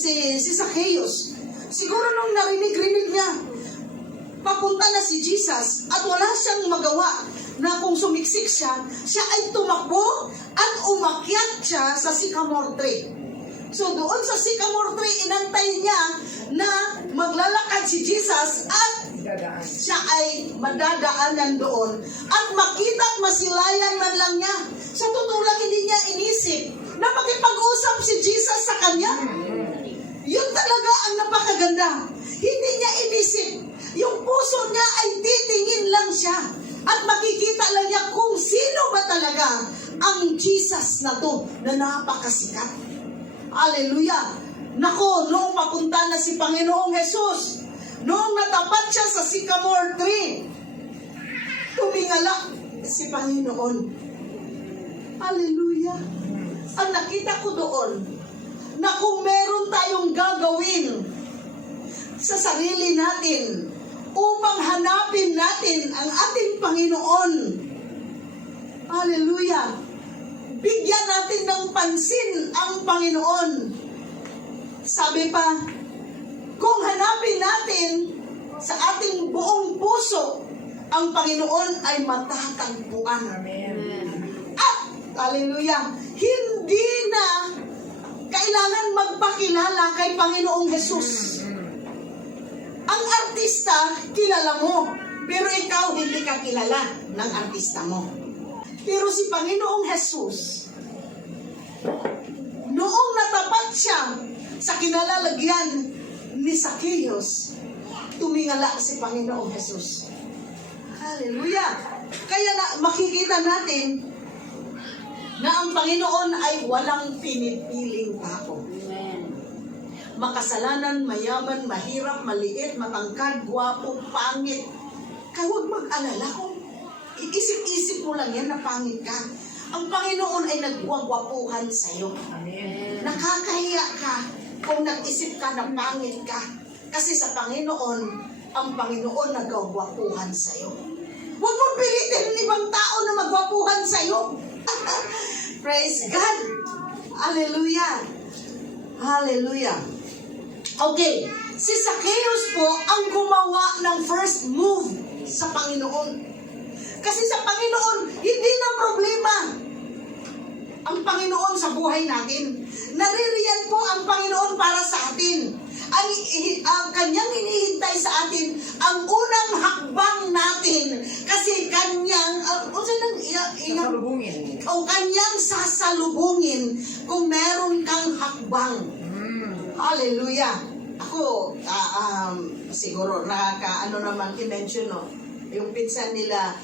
si Zacchaeus. Siguro nung narinig-rinig niya, papunta na si Jesus at wala siyang magawa na kung sumiksik siya, siya ay tumakbo at umakyat siya sa sycamore tree. So doon sa sycamore tree, inantay niya na maglalakad si Jesus at siya ay madadaanan doon. At makita at masilayan man lang niya. Sa totoo lang, hindi niya inisip na makipag-usap si Jesus sa kanya. Yun talaga ang napakaganda. Hindi niya inisip. Yung puso niya ay titingin lang siya. At makikita lang niya kung sino ba talaga ang Jesus na to na napakasikat. Hallelujah! Nako, noong mapunta na si Panginoong Jesus, noong natapat siya sa sycamore tree, tumingala si Panginoon. Hallelujah! Ang nakita ko doon, na kung meron tayong gagawin sa sarili natin upang hanapin natin ang ating Panginoon, hallelujah, bigyan natin ng pansin ang Panginoon. Sabi pa, kung hanapin natin sa ating buong puso, ang Panginoon ay matatagpuan. Amen. At, hallelujah, hindi na kailangan magpakilala kay Panginoong Jesus. Ang artista, kilala mo, pero ikaw hindi ka kilala ng artista mo. Pero si Panginoong Jesus, noong natapat siya sa kinalalagyan ni Zacchaeus, tumingala si Panginoong Jesus. Hallelujah! Kaya makikita natin na ang Panginoon ay walang pinipiling tao. Makasalanan, mayaman, mahirap, maliit, matangkad, gwapo, pangit. Kaya huwag mag-alala kung iisip-isip mo lang yan na pangit ka. Ang Panginoon ay nagwagwapuhan sa'yo. Amen. Nakakahiya ka kung nag-isip ka na pangit ka. Kasi sa Panginoon, ang Panginoon nagwagwapuhan sa'yo. Huwag mong pilitin ng ibang tao na magwapuhan sa'yo. Praise God! Hallelujah! Hallelujah! Okay, si Zacchaeus po ang gumawa ng first move sa Panginoon. Kasi sa Panginoon, hindi na problema ang Panginoon sa buhay natin. Naririyan po ang Panginoon para sa atin. Ang kanyang hinihintay sa atin, ang unang hakbang natin. Kasi kanyang, Sasalubungin. kanyang sasalubungin kung meron kang hakbang. Hallelujah. Ako, siguro, nakakaano naman i-mention, no? Yung pinsan nila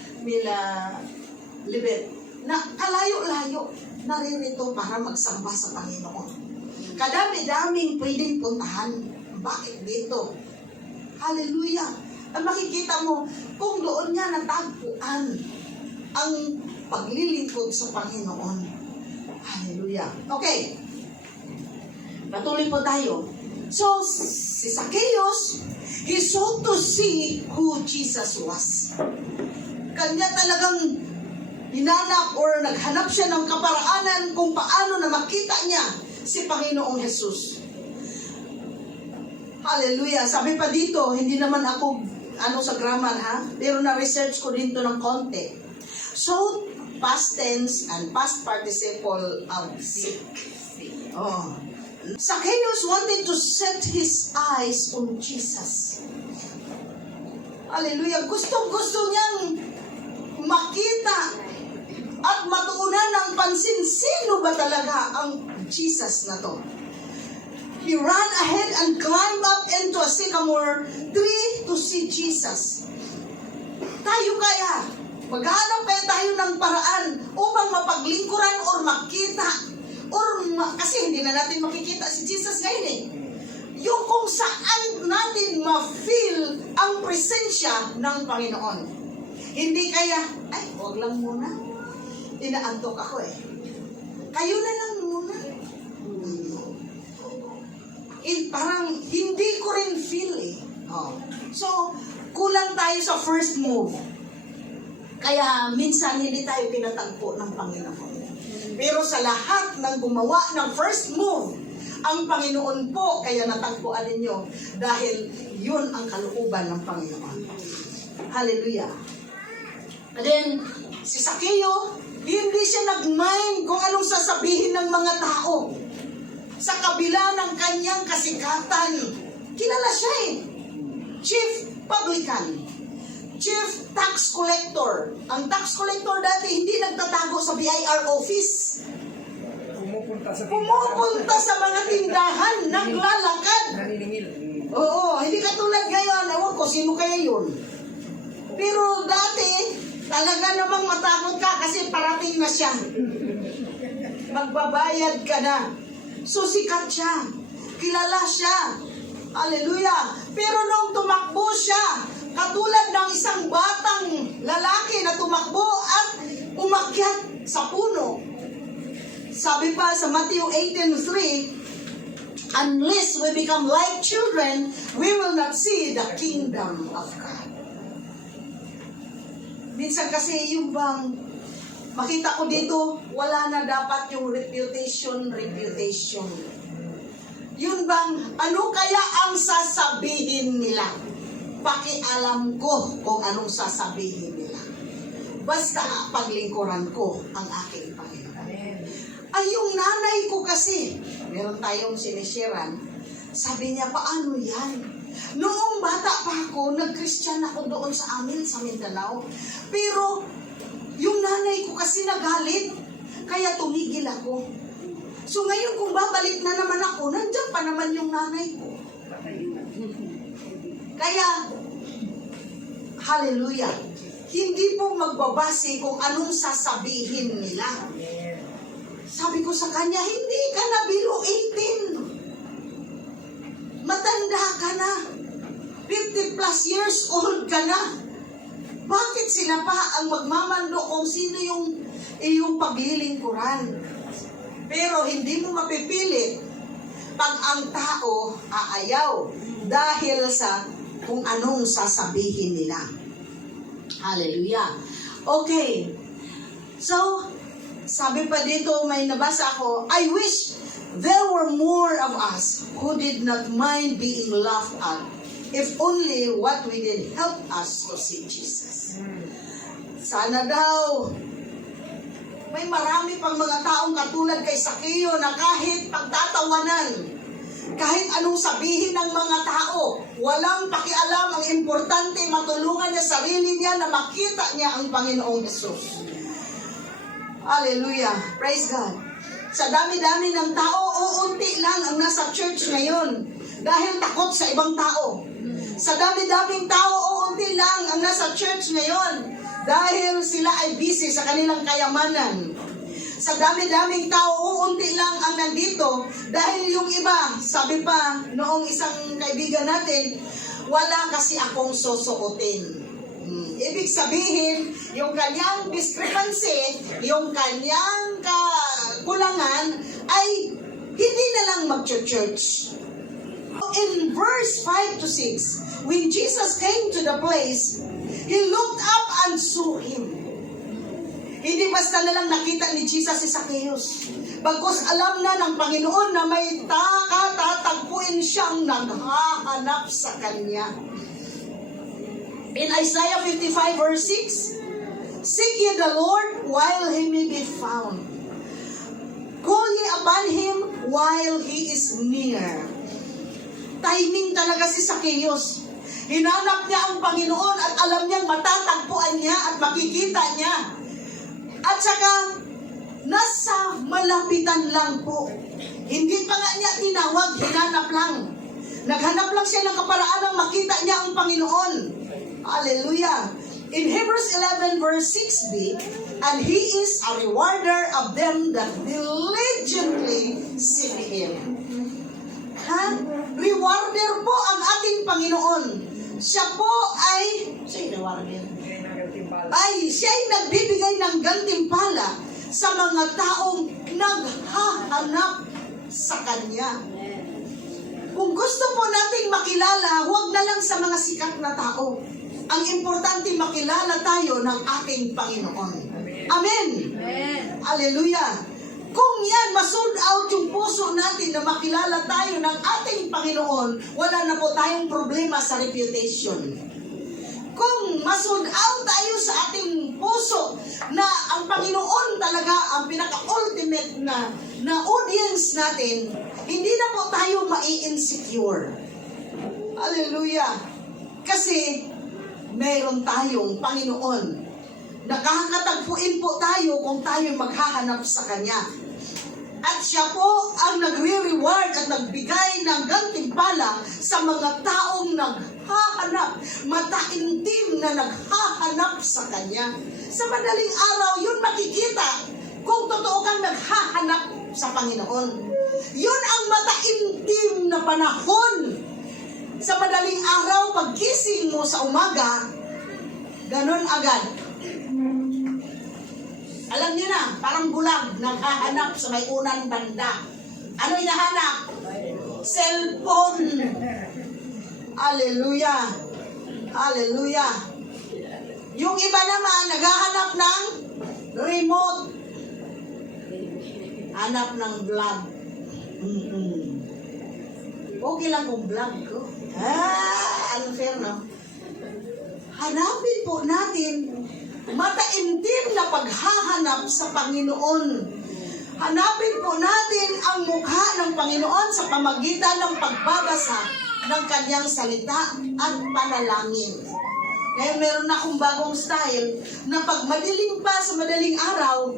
Libet, na kalayo-layo, naririto para magsamba sa Panginoon. Kadami-daming pwedeng puntahan. Bakit dito? Hallelujah. Ang makikita mo, kung doon niya natagpuan ang paglilingkod sa Panginoon. Hallelujah. Okay. Patuloy po tayo. So, si Zacchaeus, he sought to see who Jesus was. Kanya talagang hinanap or naghanap siya ng kaparaanan kung paano na makita niya si Panginoong Jesus. Hallelujah. Sabi pa dito, hindi naman ako sa grammar pero na-research ko din to ng konti. So, past tense and past participle of seek. Oh. Zacchaeus wanted to set his eyes on Jesus. Hallelujah. Gusto niyang makita at matuunan ng pansin sino ba talaga ang Jesus na to. He ran ahead and climbed up into a sycamore tree to see Jesus. Tayo kaya, maghanap kaya tayo ng paraan upang mapaglingkuran or makita kasi hindi na natin makikita si Jesus ngayon eh. Yung kung saan natin ma-feel ang presensya ng Panginoon. Hindi kaya, huwag lang muna. Inaantok ako eh. Kayo na lang muna. Parang hindi ko rin feel eh. So, kulang tayo sa first move. Kaya minsan hindi tayo pinatagpo ng Panginoon. Pero sa lahat ng gumawa ng first move, Ang Panginoon po, kaya natagpuan ninyo. Dahil yun ang kalooban ng Panginoon. Hallelujah. And then, si Sakeo, hindi siya nag-mind kung anong sasabihin ng mga tao. Sa kabila ng kanyang kasikatan, kilala siya eh. Chief Publican, Chief Tax Collector. Ang tax collector dati hindi nagtatago sa BIR office. Pumupunta sa mga tindahan, naglalakad. Oo, hindi katulad ngayon. Ewan ko, sino kaya yun? Pero dati, talaga namang matakot ka kasi parating na siya. Magbabayad ka na. So sikat siya. Kilala siya. Hallelujah. Pero nung tumakbo siya, katulad ng isang batang lalaki na tumakbo at umakyat sa puno. Sabi pa sa Matthew 18:3, unless we become like children, we will not see the kingdom of God. Minsan kasi yung bang makita ko dito, wala na dapat yung reputation. Yun bang, ano kaya ang sasabihin nila? Pakialam ko kung anong sasabihin nila. Basta paglingkuran ko ang aking Panginoon. Ay, yung nanay ko kasi, meron tayong sinisiran, sabi niya, paano yan? Noong bata pa ako, nag-Christian ako doon sa amin, sa Mindanao. Pero, yung nanay ko kasi nagalit, kaya tumigil ako. So ngayon kung babalik na naman ako, nandiyan pa naman yung nanay ko. Kaya, hallelujah, hindi po magbabase kung anong sasabihin nila. Sabi ko sa kanya, hindi ka na below 18. Matanda ka na. 50 plus years old ka na. Bakit sila pa ang magmamando kung sino yung iyong paglilingkuran? Pero hindi mo mapipilit pag ang tao aayaw dahil sa kung anong sasabihin nila. Hallelujah. Okay. So, sabi pa dito, may nabasa ako, I wish there were more of us who did not mind being laughed at if only what we did helped us to see Jesus. Sana daw may marami pang mga taong katulad kay Sakeo na kahit pagtatawanan, kahit anong sabihin ng mga tao, walang pakialam, ang importante matulungan niya sarili niya na makita niya ang Panginoong Jesus. Hallelujah. Praise God. Sa dami-dami ng tao, uunti lang ang nasa church ngayon dahil takot sa ibang tao. Sa dami-daming tao, uunti lang ang nasa church ngayon dahil sila ay busy sa kanilang kayamanan. Sa dami-daming tao, uunti lang ang nandito dahil yung iba, sabi pa noong isang kaibigan natin, wala kasi akong susuotin. Ibig sabihin, yung kanyang discrepancy, yung kanyang kakulangan ay hindi na lang mag-church. In verse 5 to 6, when Jesus came to the place, He looked up and saw him. Hindi basta na lang nakita ni Jesus si Zacchaeus. Bagkus alam na ng Panginoon na may tatagpuin siyang naghahanap sa kanya. In Isaiah 55 verse 6, seek ye the Lord while He may be found. Call ye upon Him while He is near. Timing talaga si Zacchaeus. Hinanap niya ang Panginoon at alam niyang matatagpuan niya at makikita niya. At saka, nasa malapitan lang po. Hindi pa nga niya tinawag, hinanap lang. Naghanap lang siya ng kaparaan ng makita niya ang Panginoon. Hallelujah. In Hebrews 11 verse 6b, and He is a rewarder of them that diligently seek Him. Rewarder po ang ating Panginoon. Siya po ay, siya'y nagbibigay ng gantimpala sa mga taong naghahanap sa Kanya. Kung gusto po nating makilala, huwag na lang sa mga sikat na tao. Ang importante makilala tayo ng ating Panginoon. Amen. Amen. Hallelujah. Kung yan, masold out yung puso natin na makilala tayo ng ating Panginoon, wala na po tayong problema sa reputation. Kung masold out tayo sa ating puso na ang Panginoon talaga ang pinaka-ultimate na audience natin, hindi na po tayo mai-insecure. Hallelujah! Kasi meron tayong Panginoon. Nakakatagpuin po tayo kung tayo maghahanap sa Kanya. At siya po ang nagre-reward at nagbigay ng gantimpala sa mga taong naghahanap, mataimtim na naghahanap sa Kanya. Sa madaling araw, yun makikita kung totoo kang naghahanap sa Panginoon. Yun ang mataimtim na panahon. Sa madaling araw, paggising mo sa umaga, ganun agad. Alam niyo na, parang bulag, naghahanap sa may unang banda. Ano hinahanap? Cellphone. Hallelujah. Hallelujah. Yung iba naman, naghahanap ng remote. Hanap ng vlog. Okay lang kung vlog ko. Unfair, no? Hanapin po natin mataimtim na paghahanap sa Panginoon. Hanapin po natin ang mukha ng Panginoon sa pamagitan ng pagbabasa ng Kanyang salita at panalangin. Ngayon meron na akong bagong style na pag madilim pa sa madaling araw,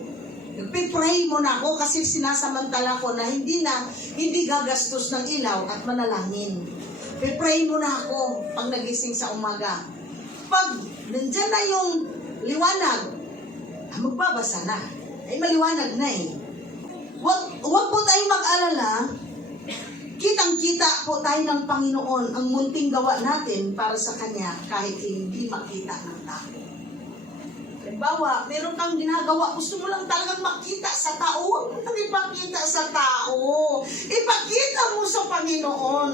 nagpipray muna ako kasi sinasamantala ko na hindi gagastos ng ilaw at manalangin. Pipray muna ako pag nagising sa umaga. Pag nandyan na yung liwanag, magbabasa na. Ay maliwanag na eh. Huwag po tayong mag-alala. Kitang-kita po tayo ng Panginoon ang munting gawa natin para sa Kanya kahit hindi makita ng tao. Halimbawa, meron kang ginagawa, gusto mo lang talagang makita sa tao. Huwag mo nang ipakita sa tao. Ipakita mo sa Panginoon.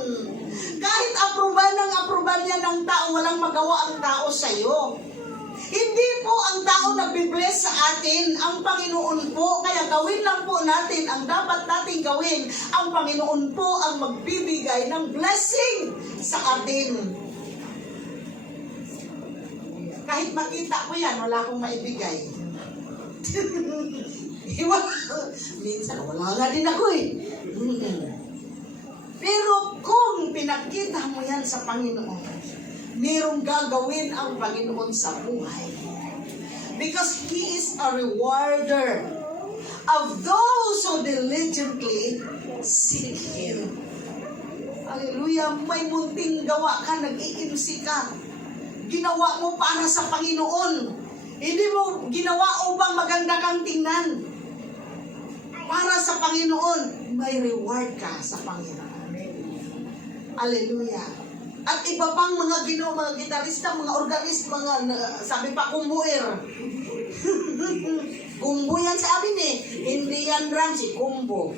Kahit aproban niya ng tao, walang magawa ang tao sa'yo. Hindi po ang tao nagbibless sa atin, ang Panginoon po. Kaya gawin lang po natin ang dapat nating gawin. Ang Panginoon po ang magbibigay ng blessing sa atin. Kahit makita ko yan, wala akong maibigay. Minsan, wala nga din ako eh. Pero kung pinakita mo yan sa Panginoon, mayroong gagawin ang Panginoon sa buhay. Because He is a rewarder of those who diligently seek Him. Hallelujah! May munting gawa ka, nag-iimsi ka. Ginawa mo para sa Panginoon. Hindi mo ginawa upang maganda kang tingnan. Para sa Panginoon, may reward ka sa Panginoon. Hallelujah! At iba pang mga gitarista, mga organist, sabi pa, kumbuer. Kumbo yan sa amin eh. Hindi yan drum, si kumbo.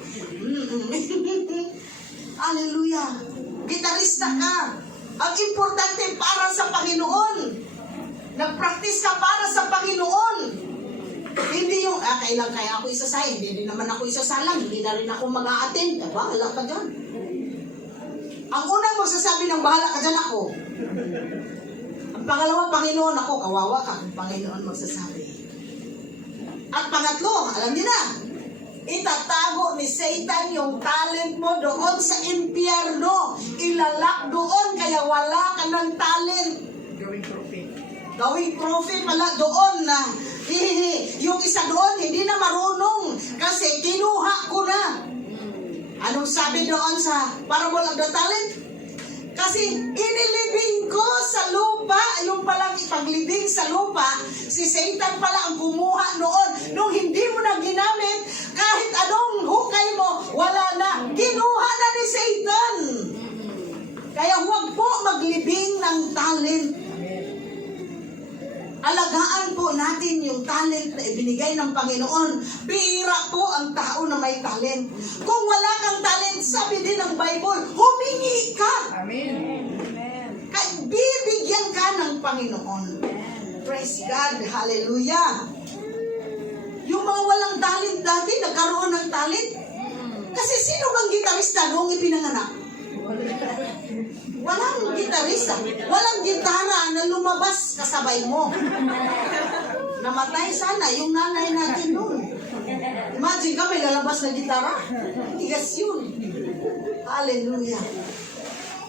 Hallelujah! Gitarista ka. Ang importante para sa Panginoon. Nagpractice ka para sa Panginoon. Hindi yung, kailan kaya ako isasay? Hindi din naman ako isasalang. Hindi na rin ako mag-a-attend. Bahala ka dyan. Ang unang magsasabi ng bahala ka dyan ako. Ang pangalawa, Panginoon ako. Kawawa ka kung Panginoon magsasabi. At pangatlo, alam niyo na, itatago ni Satan yung talent mo doon sa impyerno. Ilalak doon, kaya wala ka ng talent. Gawing trophy pala doon na yung isa doon hindi na marunong kasi kinuha ko na. Anong sabi doon sa Parable of the Talent? Kasi inilibing ko sa lupa, yung palang ipaglibing sa lupa, si Satan pala ang kumuha noon. Nung hindi mo na ginamit, kahit anong hukay mo, wala na. Kinuha na ni Satan. Kaya huwag po maglibing ng talent. Alagaan po natin yung talent na ibinigay ng Panginoon. Bihira po ang tao na may talent. Kung wala kang talent, sabi din ng Bible, humingi ka. Amen. Kaya bibigyan ka ng Panginoon. Praise God. Hallelujah. Yung mga walang talent dati, nagkaroon ng talent. Kasi sino bang gitarista noong ipinanganak? Walang gitarista. Walang gitara na lumabas kasabay mo. Namatay sana yung nanay natin noon. Imagine ka, may lalabas na gitara. Tigas yun. Hallelujah.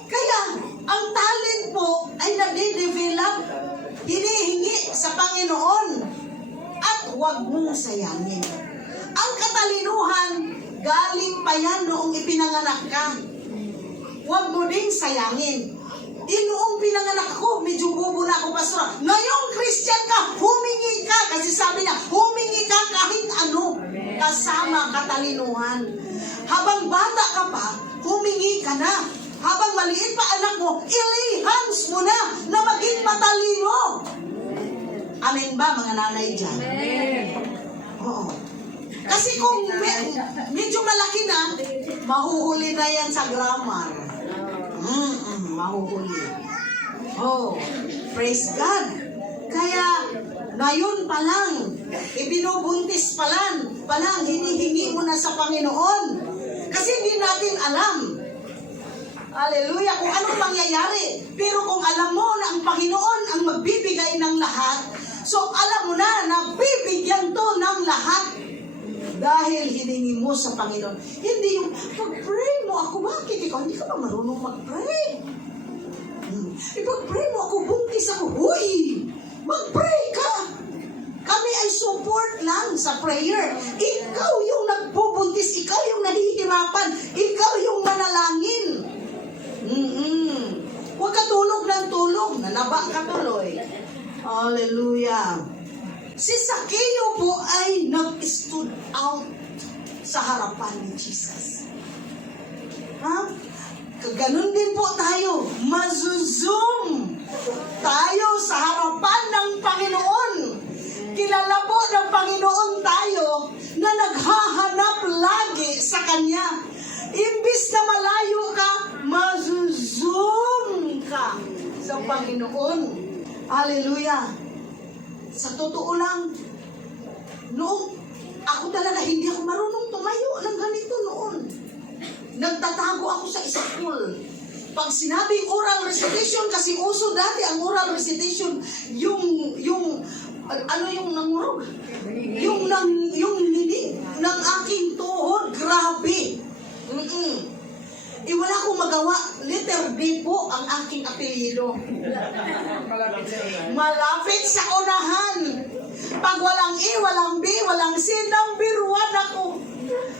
Kaya, ang talent po ay nade-develop, hinihingi sa Panginoon, at huwag mong sayangin. Ang katalinuhan, galing pa yan noong ipinanganak ka. Huwag mo ding sayangin. Noong pinanganak ko, medyo bubo na ako, pastor. Ngayong Christian ka, humingi ka. Kasi sabi niya, humingi ka kahit ano, kasama katalinuhan. Habang bata ka pa, humingi ka na. Habang maliit pa anak mo, i-hands mo na maging matalino. Amen ba, mga nanay dyan? Oo. Kasi kung medyo malaki na, mahuhuli na yan sa grammar. Mahuhuli. Oh, praise God. Kaya, ngayon pa lang, ibinubuntis pa lang, hinihingi mo na sa Panginoon. Kasi hindi natin alam. Hallelujah, kung anong mangyayari. Pero kung alam mo na ang Panginoon ang magbibigay ng lahat, so alam mo na bibigyan to ng lahat. Dahil hiningi mo sa Panginoon. Hindi yung, pag-pray mo ako, bakit ikaw? Hindi ka ba marunong mag-pray? Ipag-pray mo ako, buntis ako. Huy! Mag-pray ka! Kami ay support lang sa prayer. Ikaw yung nagbubuntis, ikaw yung nahihirapan, ikaw yung manalangin. Huwag ka tulog ng tulog, nanaba ka tuloy. Hallelujah. Si Zacchaeus po ay nag-stood out sa harapan ni Jesus. Ha? Ganun din po tayo. Mazuzum tayo sa harapan ng Panginoon. Kilala po ng Panginoon tayo na naghahanap lagi sa Kanya. Imbis na malayo ka, mazuzum ka sa Panginoon. Hallelujah. Sa totoo lang, noong ako talaga hindi ako marunong tumayo ng ganito noon. Nagtatago ako sa school. Pag sinabing oral recitation, kasi uso dati ang oral recitation, yung nangurog? Yung linig ng aking tuhod, grabe. Wala akong magawa. Letter B po ang aking apelyido. Malapit sa unahan. Pag walang E, walang B, walang C, number 1 ako.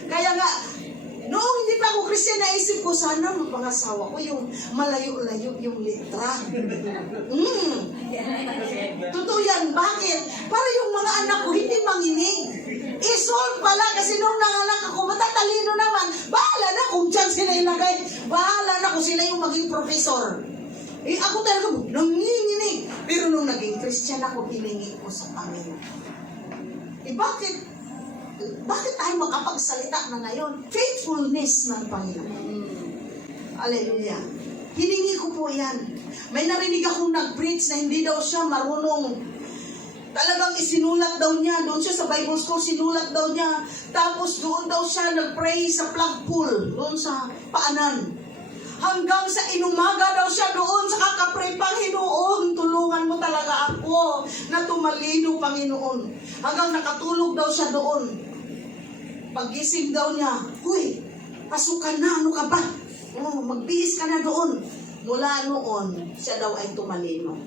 Kaya nga, noong hindi pa ako Christian, naisip ko, sana mapangasawa ko yung malayo-layo yung letra. Totoo yan. Bakit? Para yung mga anak ko hindi manginig. I-solve pala kasi nung nanganak ako, matatalino naman. Bahala na kung dyan sila ilagay. Bahala na kung sila yung maging professor. Ako talaga nanginginig. Pero nung naging Christian ako, hiningi ko sa Panginoon. Bakit tayo makapagsalita na ngayon? Faithfulness ng Panginoon. Hallelujah. Hiningi ko po yan. May narinig akong nag-preach na hindi daw siya marunong. Talagang isinulat daw niya. Doon siya sa Bible school, sinulat daw niya. Tapos doon daw siya nag-pray sa flagpole. Doon sa paanan. Hanggang sa inumaga daw siya doon sa kakapray, Panginoon, tulungan mo talaga ako na tumalino, Panginoon. Hanggang nakatulog daw siya doon. Paggising daw niya, huy, pasukan na, ano ka ba? Magbihis ka na doon. Mula noon, siya daw ay tumalino.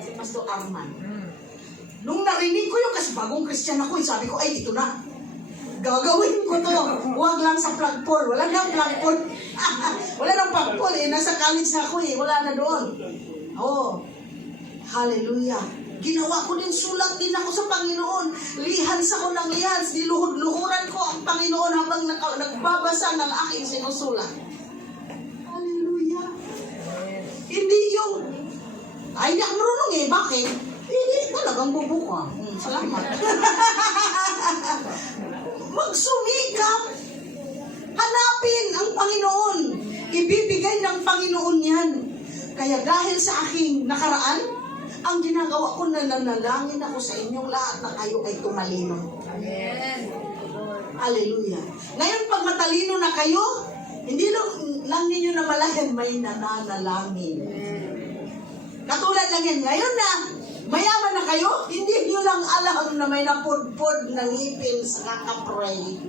Si Pastor Arman. Nung narinig ko yun, kasi bagong Christian ako, sabi ko, ay, ito na. Gagawin ko to. Huwag lang sa flagpole. Wala nang flagpole. Wala nang flagpole eh. Nasa college na ako eh. Wala na doon. Oh. Hallelujah. Ginawa ko din, sulat din ako sa Panginoon. Lihans ako ng lihans. Niluhod-luhuran ko ang Panginoon habang nagbabasa ng aking sinusulat. Hallelujah. Hindi yung, ay, hindi ako marunong eh. Bakit? Hindi, talagang bubuka. Salamat. Magsumikap. Hanapin ang Panginoon. Ibibigay ng Panginoon yan. Kaya dahil sa aking nakaraan, ang ginagawa ko, nananalangin ako sa inyong lahat na kayo ay tumalino. Amen. Hallelujah. Ngayon, pag matalino na kayo, hindi lang ninyo na malayan, may nananalangin. Katulad lang yan. Ngayon na, mayaman na kayo, hindi nyo lang alam na may napudpod na ngipin sa kakapray.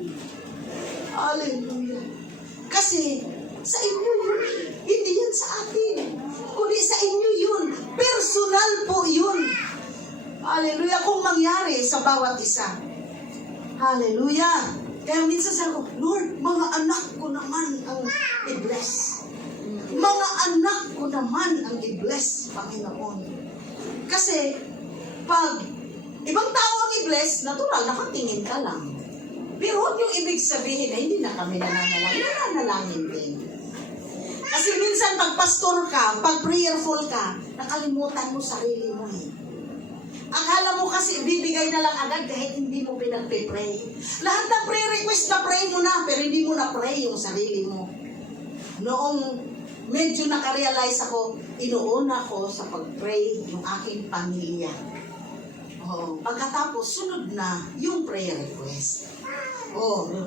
Hallelujah. Kasi, sa inyo yun. Hindi yan sa atin. Kundi sa inyo yun. Personal po yun. Hallelujah. Kung mangyari sa bawat isa. Hallelujah. Kaya minsan sabi ko, Lord, mga anak ko naman ang i-bless. Mga anak ko naman ang i-bless, Panginoon. Kasi, pag ibang tao ang i-bless, natural, nakatingin ka lang. Pero huwag yung ibig sabihin na hindi na kami nananalangin. Nananalangin din. Kasi minsan pag pastor ka, pag prayerful ka, nakalimutan mo sarili mo eh. Akala mo kasi bibigay na lang agad kahit hindi mo pinagpe-pray. Lahat ng prayer request na pray mo na, pero hindi mo na pray yung sarili mo. Noong medyo nakarealize ako, inuuna ko sa pag-pray yung aking pamilya. Pagkatapos, sunod na yung prayer request.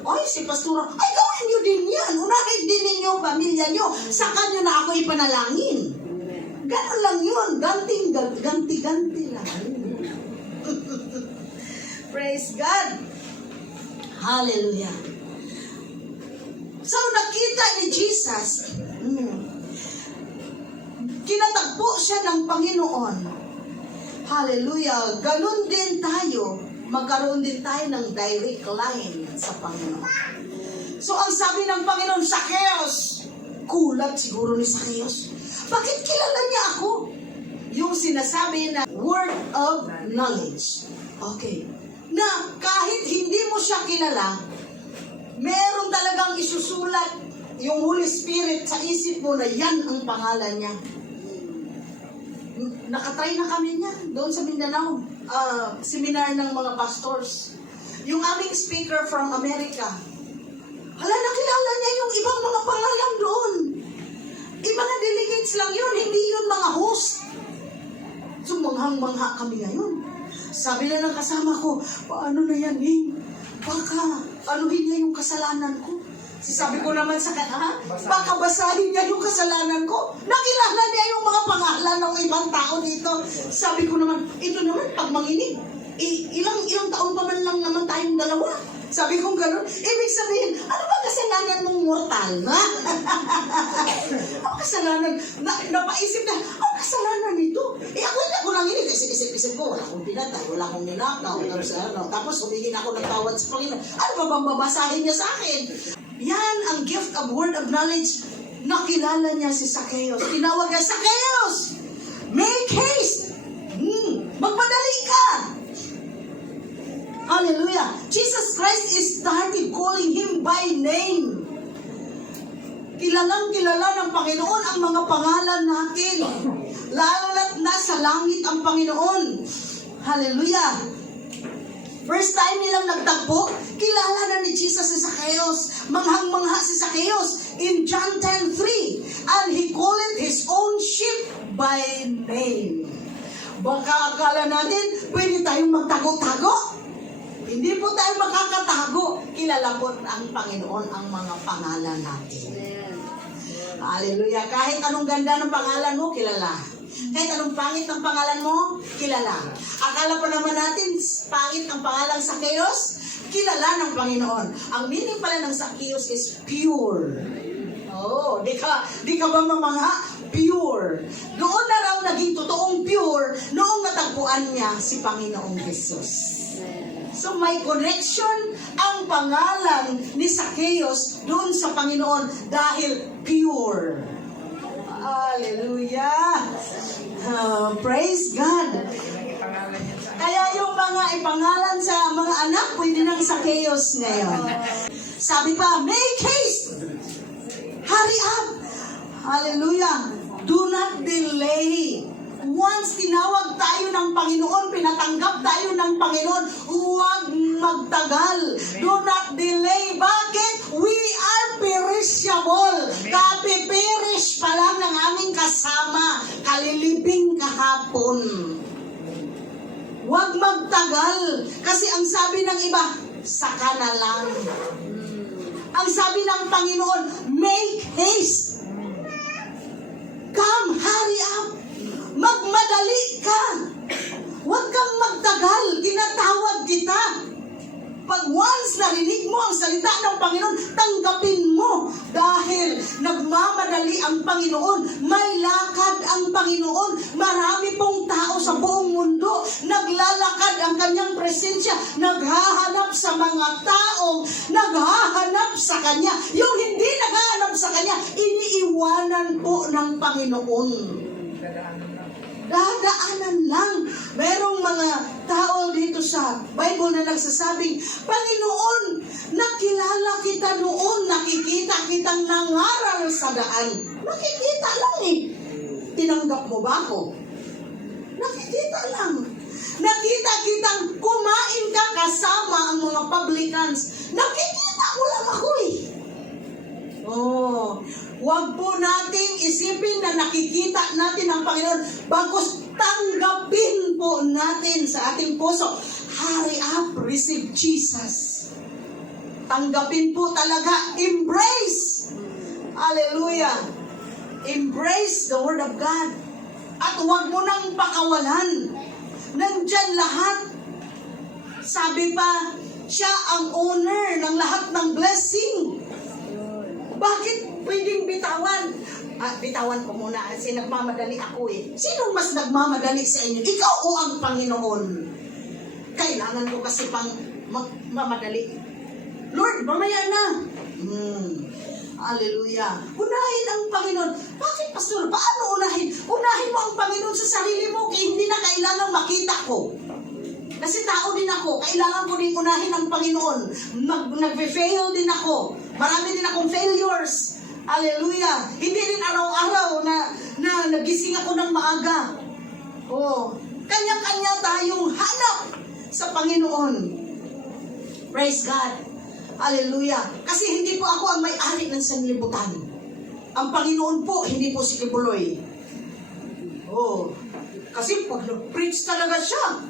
Ay, si Pastora, ay gawin nyo din yan. Unahin din ninyo pamilya nyo. Saka nyo na ako ipanalangin. Ganon lang yun. Ganti-ganti lang. Praise God. Hallelujah. So, nakita ni Jesus, kinatagpo siya ng Panginoon. Hallelujah. Ganon din tayo. Magkaroon din tayo ng direct line sa Panginoon. So, ang sabi ng Panginoon, Zacchaeus, kulat siguro ni Zacchaeus. Bakit kilala niya ako? Yung sinasabi na word of knowledge. Okay. Na kahit hindi mo siya kilala, meron talagang isusulat yung Holy Spirit sa isip mo na yan ang pangalan niya. Nakatry na kami niya doon sa Mindanao. Seminar ng mga pastors. Yung aming speaker from America. Hala, nakilala niya yung ibang mga pangalan doon. Mga delegates lang yun, hindi yun mga host. So, manghang-mangha kami ngayon. Sabi na ng kasama ko, paano na yan, Baka, anuhin niya yung kasalanan ko. Sabi ko naman sa kanya, baka basahin niya yung kasalanan ko. Nakilala niya yung mga pangalan ng ibang tao dito. Sabi ko naman, ito naman, pag manginig, ilang taon pa man lang naman tayong dalawa. Sabi ko gano'n, ibig sabihin, ano ba kasalanan mong mortal? Ano kasalanan? Napaisip na, ano kasalanan nito? Ako lang ini, kasi isip ko, wala akong pinatay, wala akong ninakaw, tapos humingin ako ng tawad sa Panginoon. Ano ba bang babasahin niya sa akin? Yan ang gift of word of knowledge. Nakilala niya si Zacchaeus. Tinawag niya, Zacchaeus! Make haste! Magpadali ka! Hallelujah! Jesus Christ started calling him by name. Kilalang kilala ng Panginoon ang mga pangalan natin. Lalo na't nasa langit ang Panginoon. Hallelujah! First time nilang nagtagpo, kilala na ni Jesus si Zacchaeus. Manghang-mangha si Zacchaeus in John 10:3. And he called his own sheep by name. Baka akala natin, pwede tayong magtago-tago. Hindi po tayo makakatago. Kilala po ang Panginoon ang mga pangalan natin. Hallelujah. Kahit anong ganda ng pangalan mo, kilala. Kahit anong pangit ng pangalan mo, kilala. Akala pa naman natin, pangit ang pangalang Zacchaeus, kilala ng Panginoon. Ang meaning pala ng Zacchaeus is pure. Di ka ba mamangha? Pure. Doon na raw naging totoong pure noong natagpuan niya si Panginoong Jesus. So may connection ang pangalan ni Zacchaeus doon sa Panginoon dahil pure. Hallelujah! Praise God! Kaya yung mga ipangalan sa mga anak, pwede ng Zacchaeus ngayon. Sabi pa, make haste! Hurry up! Hallelujah! Do not delay! Once tinawag tayo ng Panginoon, pinatanggap tayo ng Panginoon, huwag magtagal. Do not delay. Bakit? We are perishable. Kapiperish pa lang ng aming kasama. Kalilibing kahapon. Huwag magtagal. Kasi ang sabi ng iba, saka na lang. Ang sabi ng Panginoon, make haste. Come, hurry up. Magmadali ka. Huwag kang magtagal. Tinatawag kita. Pag once narinig mo ang salita ng Panginoon, tanggapin mo. Dahil nagmamadali ang Panginoon. May lakad ang Panginoon. Marami pong tao sa buong mundo. Naglalakad ang kanyang presensya. Naghahanap sa mga taong naghahanap sa Kanya. Yung hindi naghahanap sa Kanya, iniiwanan po ng Panginoon. Dadaanan lang. Merong mga tao dito sa Bible na nagsasabing, Panginoon, nakilala kita noon, nakikita kitang nangaral sa daan. Nakikita lang eh. Tinanggap mo ba ako? Nakikita lang. Nakita kitang kumain ka kasama ang mga publicans. Nakikita mo lang ako eh. Oh, huwag po nating isipin na nakikita natin ang Panginoon, bagkus tanggapin po natin sa ating puso. Hurry up, receive Jesus. Tanggapin po talaga, embrace. Hallelujah. Embrace the Word of God. At huwag mo nang pakawalan. Nandyan lahat. Sabi pa, siya ang owner ng lahat ng blessing. Bakit pwedeng bitawan? Bitawan ko muna kasi nagmamadali ako eh. Sino mas nagmamadali sa inyo? Ikaw o ang Panginoon? Kailangan ko kasi pang magmamadali. Lord, mamaya na. Hallelujah. Unahin ang Panginoon. Bakit, Pastor? Paano unahin? Unahin mo ang Panginoon sa sarili mo kaya hindi na kailangan makita ko. Kasi tao din ako. Kailangan ko din unahin ang Panginoon. Nag-fail din ako. Marami din akong failures. Hallelujah. Hindi rin araw-araw na nagising ako ng maaga. Oh, kanya-kanya tayong hanap sa Panginoon. Praise God. Hallelujah. Kasi hindi po ako ang may-ari ng sanlibutan. Ang Panginoon po, hindi po si Kibuloy. Oh, kasi pag nag-preach talaga siya,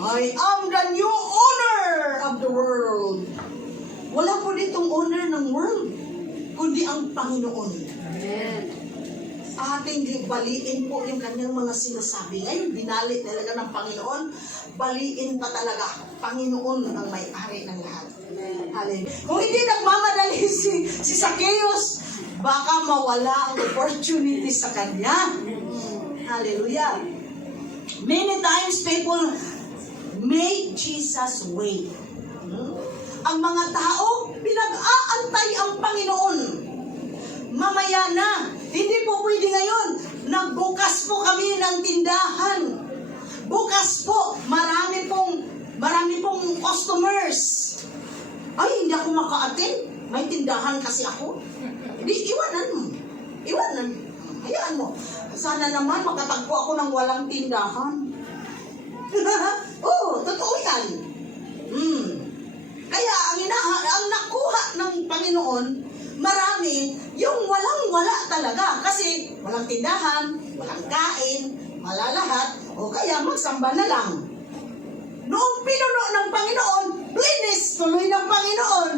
I am the new owner of the world. Wala po ditong owner ng world, kundi ang Panginoon. Amen. Ating baliin po yung kanyang mga sinasabi. Ngayon, binali talaga ng Panginoon. Baliin pa talaga. Panginoon ang may-ari ng lahat. Amen. Kung hindi nagmamadali si Zacchaeus, baka mawala ang opportunity sa kanya. Hallelujah. Many times people make Jesus wait. Ang mga tao, pinag-aantay ang Panginoon. Mamaya na. Hindi po pwede ngayon. Nagbukas po kami ng tindahan. Bukas po. Marami pong customers. Ay, hindi ako maka-attend. May tindahan kasi ako. Hindi, iwanan mo. Iwanan. Hayaan mo. Sana naman makatagpo ako ng walang tindahan. Oo, totoo yan. Kaya ang nakuha ng Panginoon, marami, yung walang-wala talaga. Kasi walang tindahan, walang kain, wala lahat, o kaya magsamba na lang. Noong pinuno ng Panginoon, blinis tuloy ng Panginoon.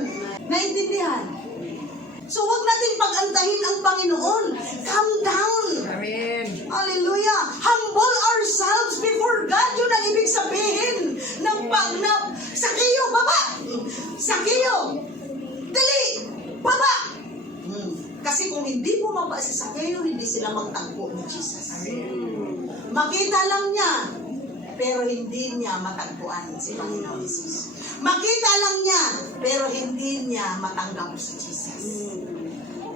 Naintindihan? So huwag natin pag-antahin ang Panginoon. Calm down. Amen. Hallelujah. Humble ourselves before God. Yun ang ibig sabihin ng Zacchaeus, baba! Zacchaeus, dali! Baba! Kasi kung hindi bumaba si Zacchaeus, hindi sila magtagpo ni Jesus. Makita lang niya, pero hindi niya matagpuan si Panginoon Jesus. Makita lang niya, pero hindi niya matanggap si Jesus.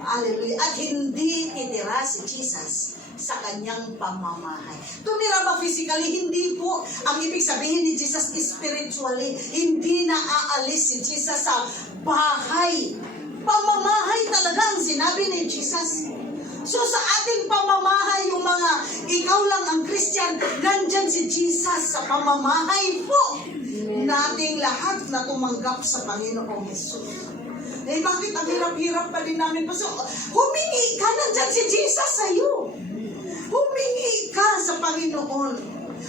Hallelujah. At hindi titira si Jesus sa kanyang pamamahay. Tumira ba physically? Hindi po. Ang ibig sabihin ni Jesus spiritually. Hindi na aalis si Jesus sa bahay. Pamamahay talaga ang sinabi ni Jesus. So sa ating pamamahay, yung mga ikaw lang ang Christian, nandyan si Jesus sa pamamahay po nating lahat na tumanggap sa Panginoong Jesus. Eh bakit ang hirap-hirap pa din namin? So, humingi ka, nandyan si Jesus sa iyo. Humingi ka sa Panginoon.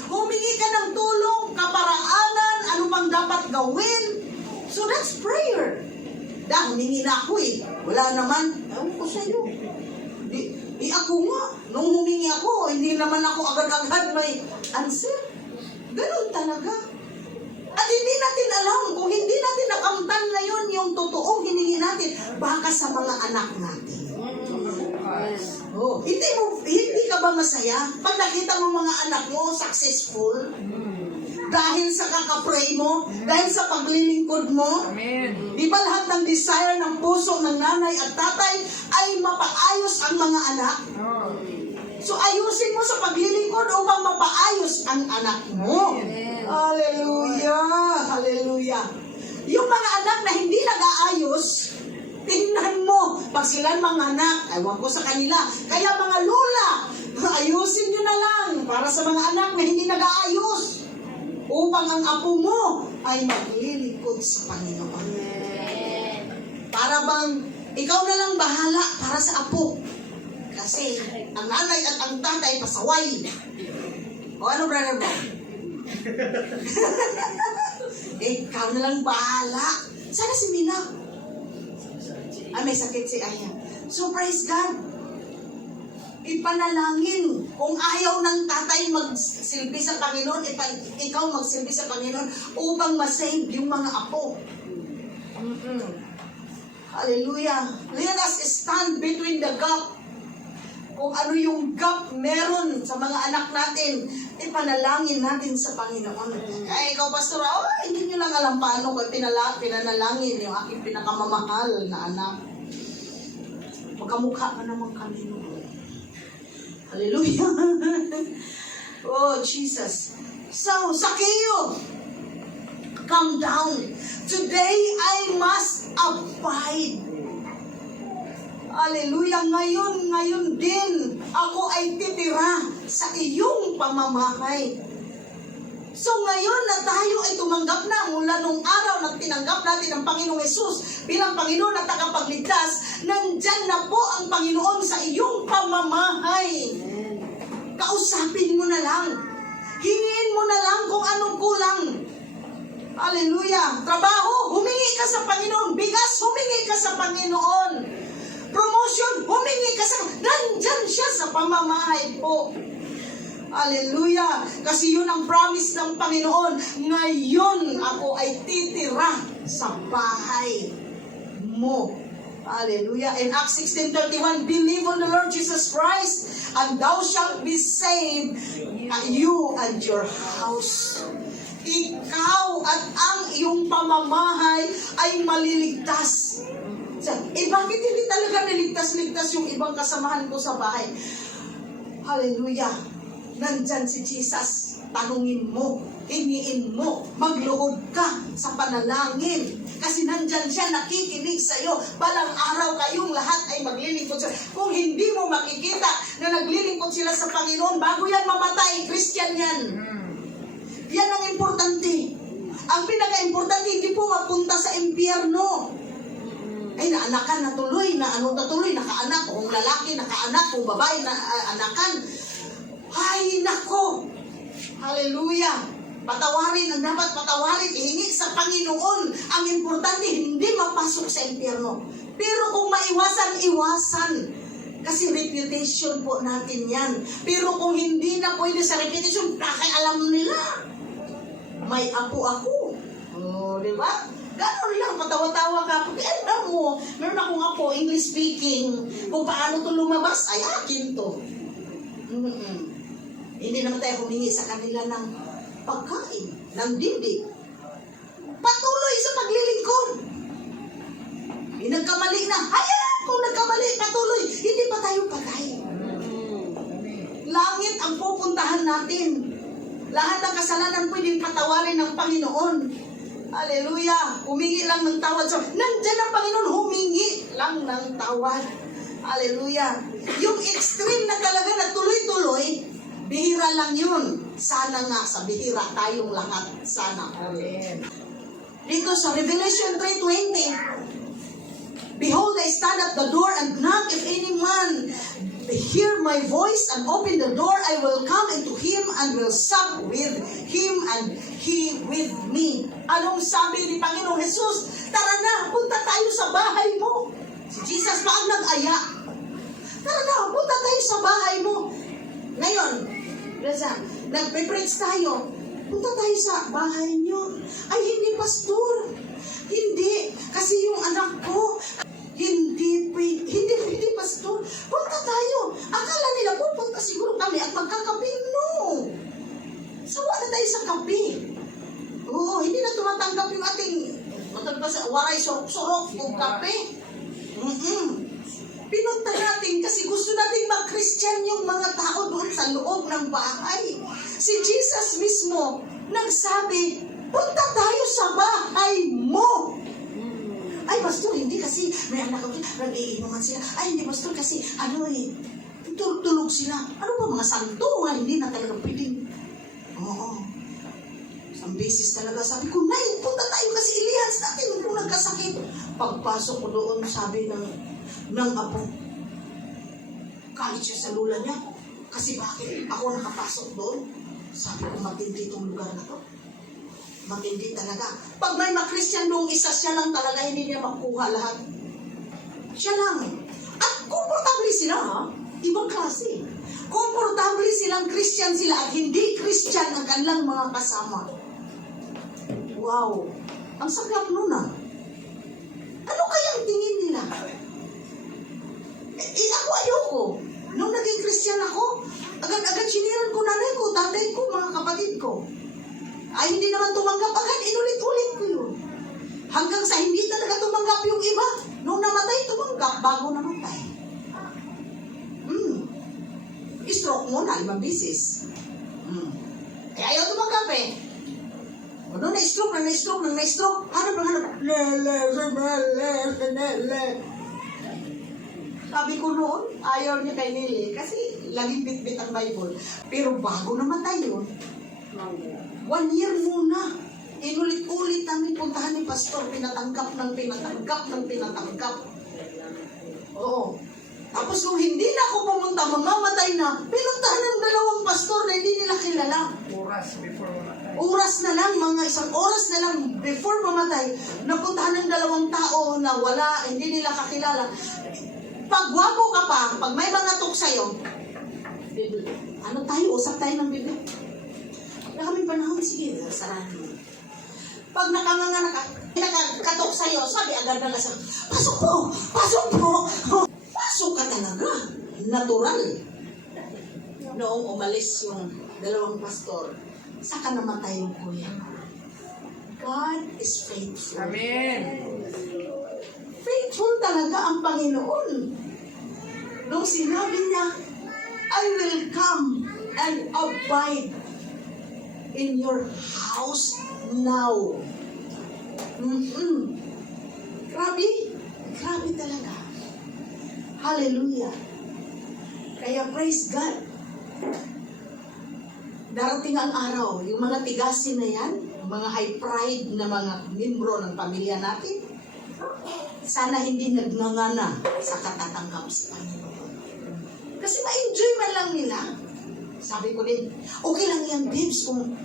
Humingi ka ng tulong, kaparaanan, ano bang dapat gawin. So that's prayer. Humingi na ako eh. Wala naman. Ewan ko sa'yo. Di ako nga. Nung humingi ako, hindi naman ako agad-agad may answer. Ganun talaga. At hindi natin alam, kung hindi natin nakamtan ngayon yung totoong hiningi natin, baka sa mga anak natin. Hindi ka ba masaya pag nakita mo mga anak mo successful? Dahil sa kakapray mo, dahil sa paglilingkod mo. Amen. Di ba lahat ng desire ng puso ng nanay at tatay ay mapaayos ang mga anak? So ayusin mo sa paglilingkod upang mapaayos ang anak mo. Amen. Hallelujah! Hallelujah! Yung mga anak na hindi nag-aayos, tingnan mo, pag sila mga anak, ewan ko sa kanila, kaya mga lola, ayusin nyo na lang para sa mga anak na hindi nag-aayos upang ang apo mo ay maglilingkod sa Panginoon. Para bang ikaw na lang bahala para sa apo. Kasi ang nanay at ang tatay pasaway. O ano, brother mo? Ikaw na lang bahala. Sana si Mina. May sakit si Aya. So praise God. Ipanalangin. Kung ayaw ng tatay magsilbi sa Panginoon, ikaw magsilbi sa Panginoon upang masave yung mga apo. Hallelujah. Let us stand between the gap. Kung ano yung gap meron sa mga anak natin, ipanalangin natin sa Panginoon. Kaya ikaw, pastor, hindi nyo lang alam paano ko pinanalangin yung aking pinakamamahal na anak. Magkamukha ka naman kami noon. Hallelujah. Oh, Jesus. So, Zacchaeus, come down. Today, I must abide. Hallelujah. Ngayon din, ako ay titira sa iyong pamamahay. So ngayon na tayo ay tumanggap na mula nung araw na tinanggap natin ang Panginoong Yesus bilang Panginoon at tagapagligtas, nandyan na po ang Panginoon sa iyong pamamahay. Kausapin mo na lang. Hingin mo na lang kung anong kulang. Hallelujah. Trabaho, humingi ka sa Panginoon. Bigas, humingi ka sa Panginoon. Promotion, humingi ka sa... Nandyan siya sa pamamahay po. Hallelujah. Kasi yun ang promise ng Panginoon. Ngayon ako ay titira sa bahay mo. Hallelujah. In Acts 16:31, believe on the Lord Jesus Christ and thou shalt be saved, you and your house. Ikaw at ang iyong pamamahay ay maliligtas. Bakit hindi talaga niligtas-ligtas yung ibang kasamahan ko sa bahay? Hallelujah. Nandyan si Jesus. Tanungin mo, hingiin mo, magluhod ka sa panalangin. Kasi nandyan siya, nakikinig sa iyo. Balang araw kayong lahat ay maglilingkod sila. Kung hindi mo makikita na naglilingkod sila sa Panginoon, bago yan mamatay, Christian yan. Yan ang importante. Ang pinaka-importante, hindi po mapunta sa impyerno. Ay, naanakan na tuloy, nakaanak. Kung lalaki, nakaanak. Kung babae, anakan. Ay, nako! Hallelujah! Patawarin ang dapat patawarin, ihingi sa Panginoon. Ang importante, hindi mapasok sa impyerno. Pero kung maiwasan, iwasan. Kasi reputation po natin yan. Pero kung hindi na pwede sa reputation, alam nila. May apo ako. Oh, di ba? Ganon lang, patawa-tawa ka. Alam mo, meron akong apo, English speaking. Kung paano ito lumabas, ay akin to. Hindi naman tayo humingi sa kanila ng pagkain, ng dindi. Patuloy sa paglilingkod. Nagkamali na. Kung nagkamali, patuloy. Hindi pa tayo patay. Langit ang pupuntahan natin. Lahat ng kasalanan pwedeng patawarin ng Panginoon. Hallelujah. Humingi lang ng tawad. So, nandyan ang Panginoon, humingi lang ng tawad. Hallelujah. Yung extreme na talaga na tuloy-tuloy, bihira lang yun. Sana nga sa bihira tayong lahat. Sana. Amen. Dito sa Revelation 3:20, behold, I stand at the door and knock. If any man hear my voice and open the door, I will come into him and will sup with him and he with me. Anong sabi ni Panginoong Jesus? Tara na, punta tayo sa bahay mo. Si Jesus pa ang nag-aya. Tara na, punta tayo sa bahay mo. Ngayon, nagpe-preach tayo. Punta tayo sa bahay niyo. Ay, hindi, pastor. Hindi. Kasi yung anak ko, hindi, pastor. Punta tayo. Akala nila, pupunta siguro kami at magkakape. No. Sawa na tayo sa kape. Oo, hindi na tumatanggap yung ating waray surok-surok o kape. Pinunta natin kasi gusto natin mag-Christian yung mga tao doon sa loob ng bahay. Si Jesus mismo nagsabi, punta tayo sa bahay mo. Ay, pastor, hindi kasi may anak ko, nag-iinuman sila. Ay, hindi, pastor, kasi tulog sila. Ano ba, mga santo? Hindi na talaga pwedeng. Oo. Isang beses talaga, sabi ko, Nay, punta tayo kasi ilihans natin kung nagkasakit. Pagpasok ko doon, sabi ng apo, galit siya sa lula niya. Kasi bakit ako nakapasok doon? Sabi ko, matindi itong lugar na to. Matindi talaga. Pag may makristiyan doong isa, siya lang talaga, hindi niya makuha lahat. Siya lang. At komportable sila, ha? Ibang klase. Komportable silang Christian sila at hindi Christian ang kanilang mga kasama. Wow. Ang saklap nun, ha? Ano kaya ang tingin nila? Ako ayoko. Nung naging Christian ako, agad-agad siniran ko nanay ko, tatay ko, mga kapatid ko. Ay, hindi naman tumanggap agad, inulit-ulit ko yun. Hanggang sa hindi talaga tumanggap yung iba. Nung namatay, tumanggap bago namatay. Stroke mo na, 5 bisis. Kaya ayaw tumanggap eh. Nung na-stroke, hanap. Sabi ko noon, ayaw niya kay Nili kasi laging bit-bit ang Bible. Pero bago namatay yun, 1 year muna. Inulit-ulit namin puntahan ni Pastor, pinatanggap. Oo. Tapos nung hindi na ako pumunta, mamamatay na, pinuntahan ng 2 pastor na hindi nila kilala. Oras na lang, mga 1 oras na lang before mamatay, napuntahan ng 2 tao na wala, hindi nila kakilala. Pag gwapo ka pa, pag may mga tok sa'yo, ano tayo, usap tayo ng Biblia. Wala kaming panahon, sige, sarahan mo. Pag nakakatok sa'yo, sabi agad na kasi, pasok po! Pasok ka talaga. Natural. Noong umalis yung 2 pastor, saka namatay yung kuya. God is faithful. Amen. Faithful talaga ang Panginoon. Nung sinabi niya, I will come and abide in your house now. Grabe talaga. Hallelujah. Kaya praise God. Darating ang araw, yung mga tigasin na yan, mga high pride na mga membro ng pamilya natin, sana hindi nagnangana sa katatanggap sa Panginoon. Kasi ma-enjoy man lang nila. Sabi ko din, okay lang yan, babes, kung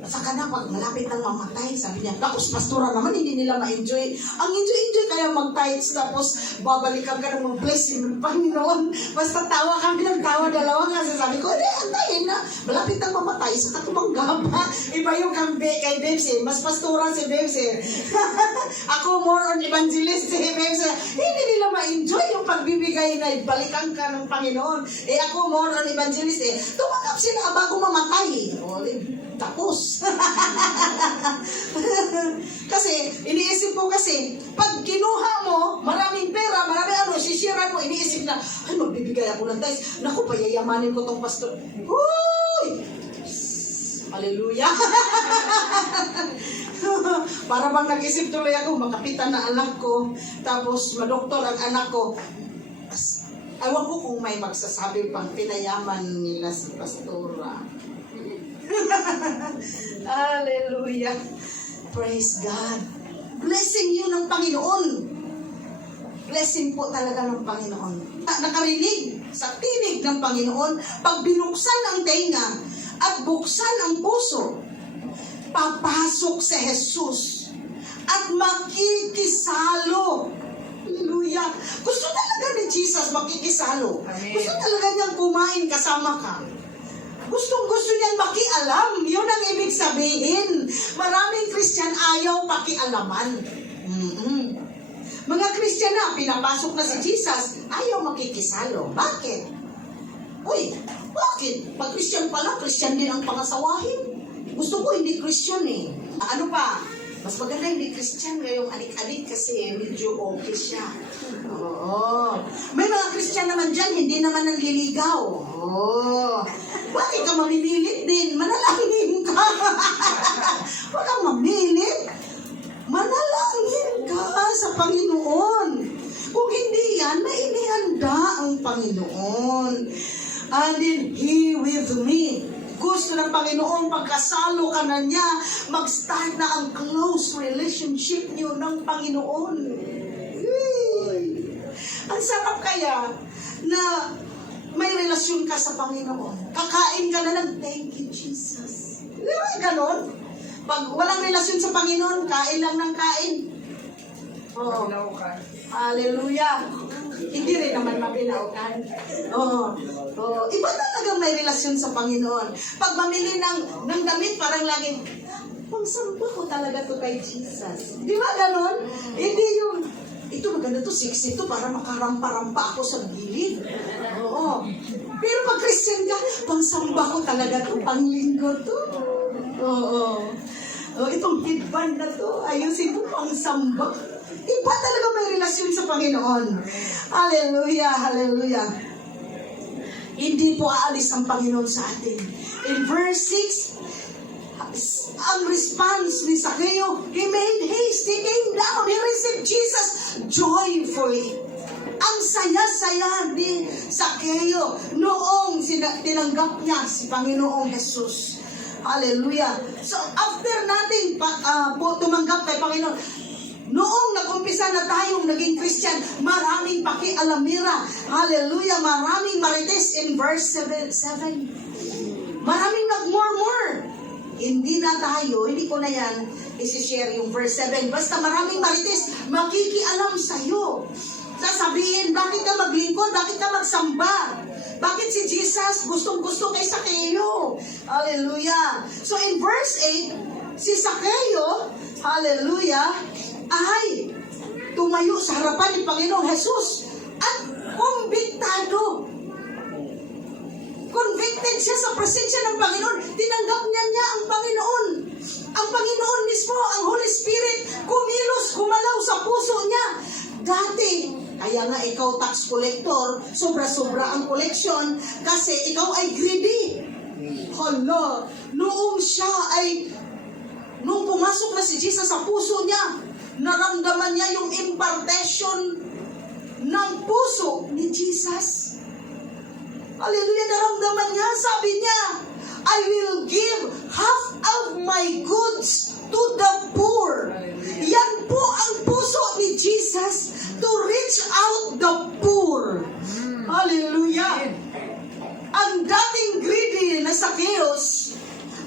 saka na pag malapit ng mamatay, sabi niya, tapos pastora naman, hindi nila ma-enjoy. Ang enjoy kaya mag-tights, tapos babalikan ka ng mag-bless ng Panginoon. Basta tawa kami ng tawa, 2 nga. Sabi ko, antayin na, malapit ng mamatay, saka tumanggap ha. Iba yung kay babes eh. Mas pastora si babes eh. Ako more on evangelist si babes eh. Hindi nila ma-enjoy yung pagbibigay na balikan ka ng Panginoon. Eh ako more on evangelist eh. Tumanggap sila bago mamatay. O, tapos. Kasi, iniisip ko kasi, pag kinuha mo, maraming pera, sisiran mo, iniisip na, ay, magbibigay ako ng tithes. Naku, payayamanin ko tong pastor. Uy! Hallelujah! Para bang nag-isip tuloy ako, makapitan na anak ko, tapos madoktor ang anak ko. Ewan ko kung may magsasabi pang pinayaman nila si pastora. Hallelujah. Praise God. Blessing yun ng Panginoon. Blessing po talaga ng Panginoon. Nakarinig tinig ng Panginoon, pag binuksan ang tenga at buksan ang puso, papasok si Jesus at makikisalo. Hallelujah. Gusto talaga ni Jesus makikisalo. Amen. Gusto talaga niyang kumain kasama ka. Gustong-gusto niyang makialam. Yun ang ibig sabihin. Maraming Christian ayaw pakialaman. Mga Christian na, pinapasok na si Jesus, ayaw makikisalo. Bakit? Uy, bakit? Pag Christian pala, Christian din ang pangasawahin. Gusto ko hindi Christian eh. Ano pa? Mas maganda hindi Christian ngayong adik-adik kasi medyo okay siya. Oo. May mga Christian naman dyan, hindi naman nanliligaw. Oo. Bakit ka mamimilit din? Manalangin ka. Huwag kang mamilit. Manalangin ka sa Panginoon. Kung hindi yan, may inihanda ang Panginoon. And then, He with me. Gusto ng Panginoon, pagkasalo ka na niya, mag-start na ang close relationship niyo ng Panginoon. Ang sarap kaya na may relasyon ka sa Panginoon. Kakain ka na lang, thank you, Jesus. Di ba ganon? Pag walang relasyon sa Panginoon, kain lang ng kain. Oo. Hallelujah. Hindi rin naman mapinaukan. Oo. Oo. Iba talaga may relasyon sa Panginoon. Pag mamili ng damit, parang laging, pangsamba ko talaga to kay Jesus. Di ba ganon? Hindi yung, ito maganda to, sexy to, para makarampa-rampa ako sa gilid. Oo. Pero pag Christian ka, pangsamba ko talaga to, panglinggo to. Oo. Oh, itong headband na to, ayusin mo pang samba. Iba talaga may relasyon sa Panginoon. Hallelujah, hallelujah. Hindi po aalis ang Panginoon sa atin. In verse 6, ang response ni Zacchaeus, he made haste, he came down, he received Jesus joyfully. Ang saya-saya ni Zacchaeus noong tinanggap niya si Panginoong Jesus. Hallelujah. So, after natin tumanggap kay Panginoon, noong nag-umpisa na tayong naging Christian, maraming pakialamira. Hallelujah. Maraming marites in verse 7. Maraming nag-murmur. Hindi na tayo, hindi ko na yan isi-share yung verse 7. Basta maraming marites, makikialam sa'yo. Sasabihin, bakit ka maglingkod? Bakit ka magsamba? Bakit si Jesus gustong-gusto kay Zacchaeus? Hallelujah. So in verse 8, si Zacchaeus, hallelujah, ay tumayo sa harapan ni Panginoong Jesus at kumbiktado. Convicted siya sa presensya ng Panginoon. Tinanggap niya ang Panginoon. Ang Panginoon mismo, ang Holy Spirit, gumalaw sa puso niya. Dati, kaya nga ikaw tax collector, sobra-sobra ang collection kasi ikaw ay greedy. Hala, nung pumasok na si Jesus sa puso niya, naramdaman niya yung impartation ng puso ni Jesus. Hallelujah, naramdaman niya, sabi niya, I will give half of my goods to the poor. Yan po ang puso ni Jesus, to reach out the poor. Hallelujah. Ang dating greedy na Zacchaeus,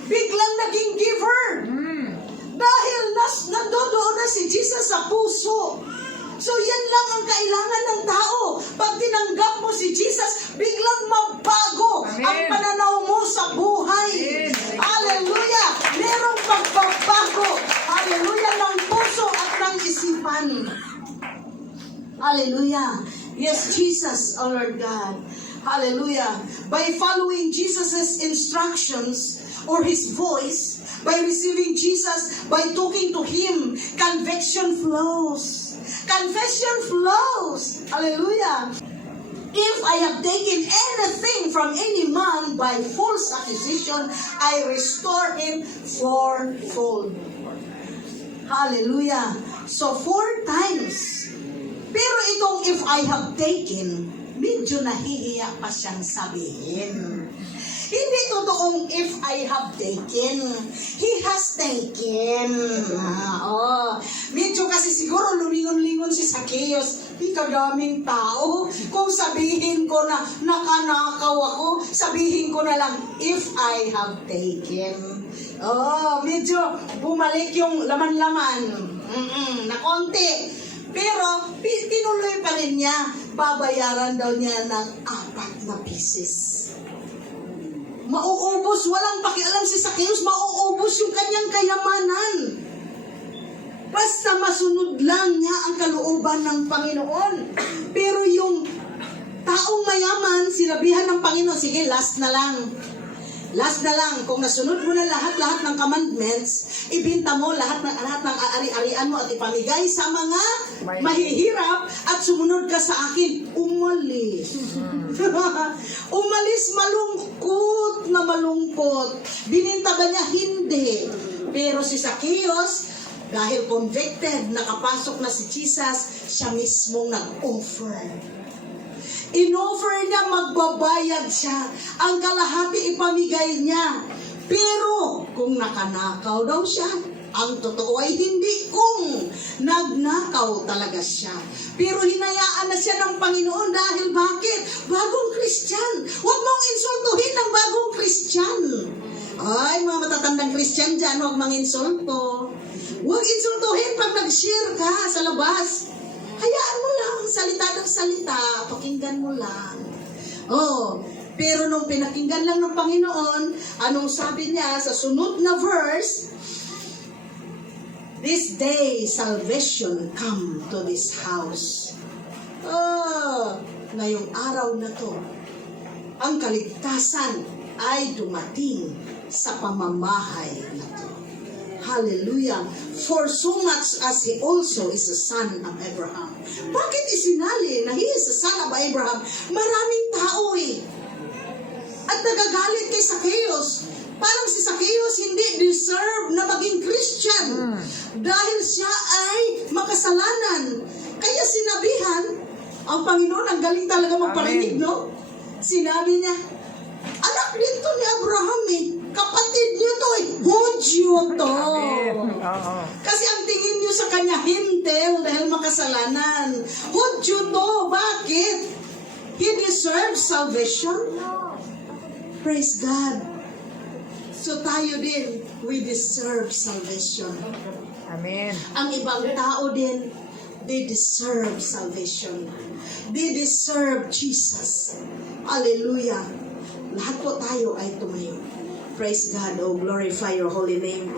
biglang naging giver. Dahil nandoon na si Jesus sa puso. So yan lang ang kailangan ng tao. Pag tinanggap mo si Jesus, biglang mabago ang pananaw mo sa buhay. Hallelujah! Merong pagbabago. Hallelujah! Ng puso at ng isipan. Hallelujah! Yes, Jesus, our Lord God. Hallelujah! By following Jesus' instructions or His voice, by receiving Jesus, by talking to Him, conviction flows. Confession flows. Hallelujah. If I have taken anything from any man by false accusation, I restore him fourfold. Hallelujah. So 4 times. Pero itong if I have taken medyo nahihiya pa siyang sabihin. Hindi totoong if I have taken. He has taken. Medyo kasi siguro lumingon-lingon si Zacchaeus. Kadaming tao. Kung sabihin ko na nakanakaw ako, sabihin ko na lang if I have taken. Medyo bumalik yung laman-laman. Na konti. Pero tinuloy pa rin niya. Babayaran daw niya ng 4 na pieces. Mauubos, walang pakialam si Zacchaeus, mauubos yung kanyang kayamanan. Basta masunod lang niya ang kalooban ng Panginoon. Pero yung taong mayaman, sinabihan ng Panginoon, sige, last na lang. Last na lang, kung nasunod mo na lahat-lahat ng commandments, ibinta mo lahat ng ari-arian mo at ipamigay sa mga mahihirap at sumunod ka sa akin. Umalis. Umalis malungkot na malungkot. Bininta ba niya? Hindi. Pero si Zacchaeus, dahil convicted, nakapasok na si Jesus, siya mismong nag-offer. In-offer niya, magbabayad siya. Ang kalahati ipamigay niya. Pero kung nakanakaw daw siya, ang totoo ay hindi kung nagnakaw talaga siya. Pero hinayaan na siya ng Panginoon dahil bakit? Bagong Christian. Huwag mong insultuhin ng bagong Christian. Ay, mga matatandang Christian dyan, huwag mang insulto. Huwag insultuhin pag nag-share ka sa labas. Hayaan mo lang, salita ng salita, pakinggan mo lang. Pero nung pinakinggan lang ng Panginoon, anong sabi niya sa sunod na verse, this day salvation come to this house. Ngayong araw na to, ang kaligtasan ay dumating sa pamamahay na to. Hallelujah. For so much as he also is a son of Abraham. Bakit isinali na he is a son of Abraham? Maraming tao At nagagalit kay Zacchaeus. Parang si Zacchaeus hindi deserve na maging Christian. Dahil siya ay makasalanan. Kaya sinabihan, ang Panginoon, ang galing talaga magparinig, no? Sinabi niya, anak dito ni Abraham kapatid niyo to Hudyo to. Kasi ang tingin niyo sa kanya hintel dahil makasalanan. Hudyo to, bakit? He deserves salvation. Praise God. So tayo din, we deserve salvation. Amen. Ang ibang tao din, they deserve salvation. They deserve Jesus. Hallelujah. Lahat po tayo ay tumayo. Praise God. Oh, glorify your holy name.